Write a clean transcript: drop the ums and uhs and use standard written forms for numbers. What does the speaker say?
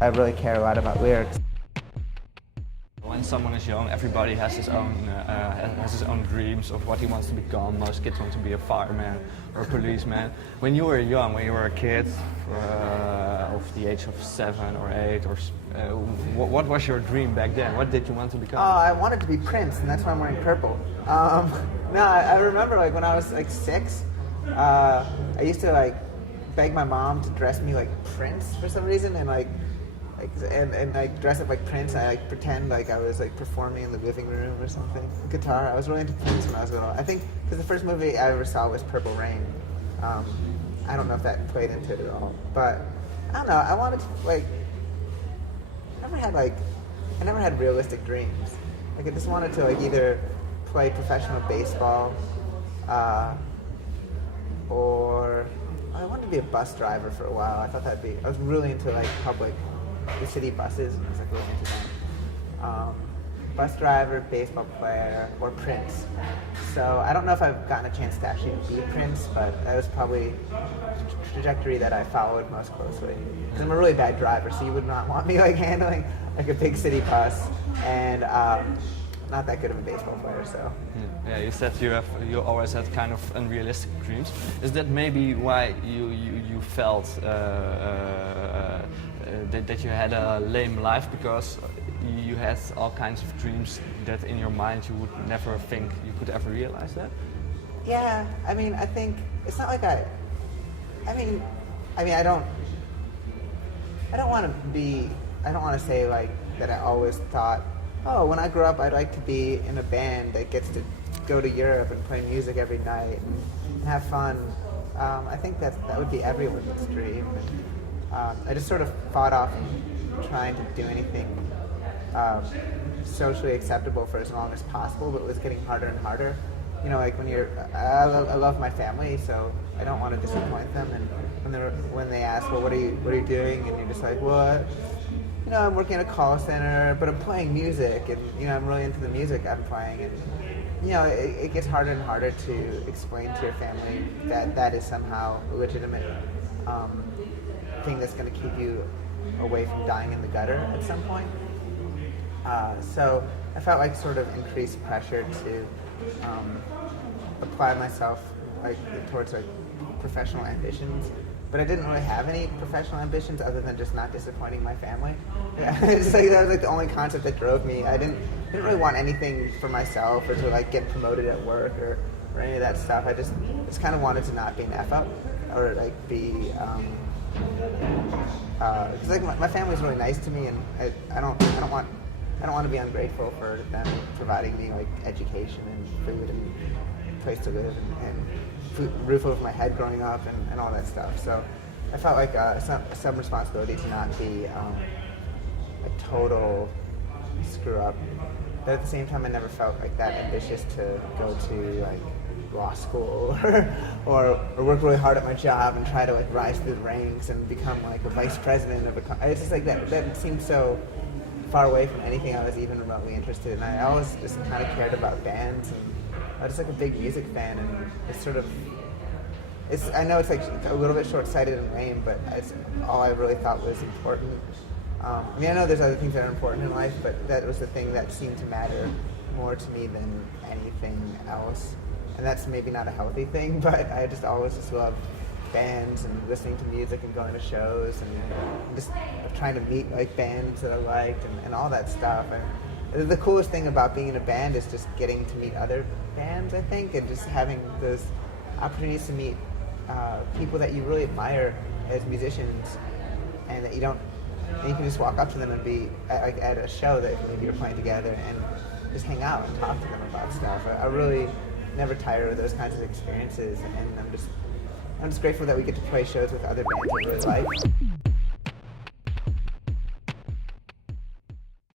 I really care a lot about lyrics. When someone is young, everybody has his own dreams of what he wants to become. Most kids want to be a fireman or a policeman. When you were young, when you were a kid, of the age of 7 or 8, or what was your dream back then? What did you want to become? Oh, I wanted to be Prince, and that's why I'm wearing purple. No, I remember like when I was like 6, I used to like beg my mom to dress me like Prince for some reason, and like dress up like Prince. And I like pretend like I was like performing in the living room or something. Guitar. I was really into Prince when I was little. I think because the first movie I ever saw was Purple Rain. I don't know if that played into it at all, but I don't know. I wanted to like. I never had realistic dreams. Like I just wanted to like either play professional baseball, or I wanted to be a bus driver for a while. I thought I was really into like the city buses, and I was like really into them. Bus driver, baseball player, or Prince. So I don't know if I've gotten a chance to actually be Prince, but that was probably the trajectory that I followed most closely. Because I'm a really bad driver, so you would not want me like handling like a big city bus, and not that good of a baseball player. So yeah, you said you always had kind of unrealistic dreams. Is that maybe why you felt that you had a lame life, because you had all kinds of dreams that in your mind you would never think you could ever realize that? Yeah, I mean, I think it's not like I don't want to say like that I always thought, oh, when I grow up I'd like to be in a band that gets to go to Europe and play music every night and have fun. I think that would be everyone's dream. And, I just sort of fought off trying to do anything socially acceptable for as long as possible, but it was getting harder and harder. You know, like I love my family, so I don't want to disappoint them. And when they ask, well, what are you doing? And you're just like, well, you know, I'm working at a call center, but I'm playing music, and you know, I'm really into the music I'm playing. And you know, it gets harder and harder to explain to your family that that is somehow a legitimate thing that's going to keep you away from dying in the gutter at some point. So I felt like sort of increased pressure to apply myself like towards like professional ambitions, but I didn't really have any professional ambitions other than just not disappointing my family. Yeah, it's like that was like the only concept that drove me. I didn't really want anything for myself or to like get promoted at work or any of that stuff. I just kind of wanted to not be an F up or like be. Because like my family's really nice to me, and I don't want to be ungrateful for them providing me like education and food and place to live and roof over my head growing up and all that stuff. So I felt like some responsibility to not be a total screw up. But at the same time, I never felt like that ambitious to go to like law school or work really hard at my job and try to like rise through the ranks and become like a vice president of a. It's just like that seemed so far away from anything I was even remotely interested in. I always just kind of cared about bands, and I was just like a big music fan, and I know it's like a little bit short-sighted and lame, but it's all I really thought was important. I mean, I know there's other things that are important in life, but that was the thing that seemed to matter more to me than anything else. And that's maybe not a healthy thing, but I just always just loved bands and listening to music and going to shows and just trying to meet like bands that I liked and all that stuff. And the coolest thing about being in a band is just getting to meet other bands, I think, and just having those opportunities to meet people that you really admire as musicians, and that you can just walk up to them and be at a show that maybe you're playing together and just hang out and talk to them about stuff. I really never tire of those kinds of experiences, and I'm just grateful that we get to play shows with other bands I really like.